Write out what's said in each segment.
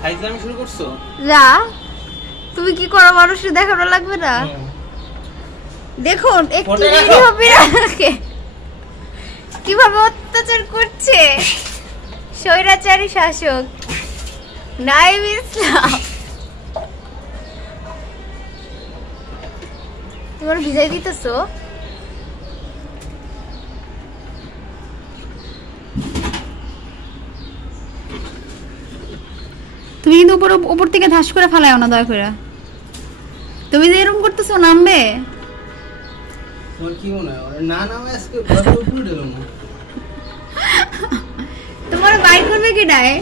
ফাইজলামি শুরু করছো? না, তুমি কি করো মানুষের দেখানো লাগবে না? দেখুন একটু কিভাবে অত্যাচার করছে স্বৈরাচারী শাসক নাঈম ইসলাম। তোমার ভিজাই দিতেছো? তুমি কিন্তু উপর থেকে ধাস করে ফেলাও না, দয়া করে। তুমি যে এরকম করতেছো, নামবে? তোমার কি মনে হয় না নামে আজকে ঘরে উপরে দিল না? তোমার বাইর করবে কি ডায়?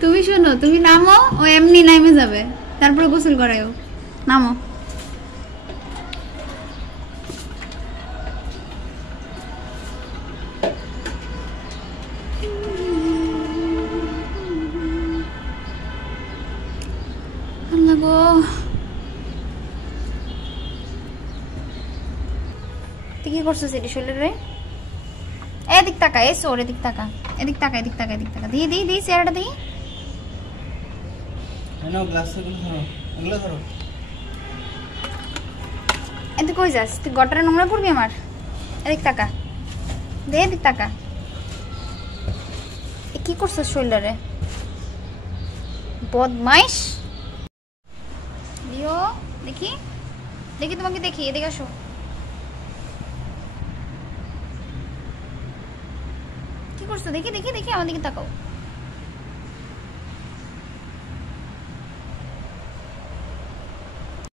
তুমি শোনো, তুমি নামো, ও এমনি নামে যাবে, তারপরে গোসল করায়ও। নামো। তুই কি করছিস এটি শরীরে? এদিক তাকা, এসো এদিক তাকা, এদিক তাকা, এদিক তাকা, এদিক তাকা। দি দি দি চেহারাটা দি। নাও গ্লাস এগুলো ধরো, এগুলো ধরো। এদিক কই যাস? তুই গটারে নোংরা করবি আমার? এদিক তাকা, দে এদিক তাকা। এ কি করছিস শরীরে? বদমাইশ। দিও দেখি, দেখি তোমাকে দেখি, এদিকে আসো। কি করছো? দেখি দেখি দেখি, আমার দিকে তাকাও।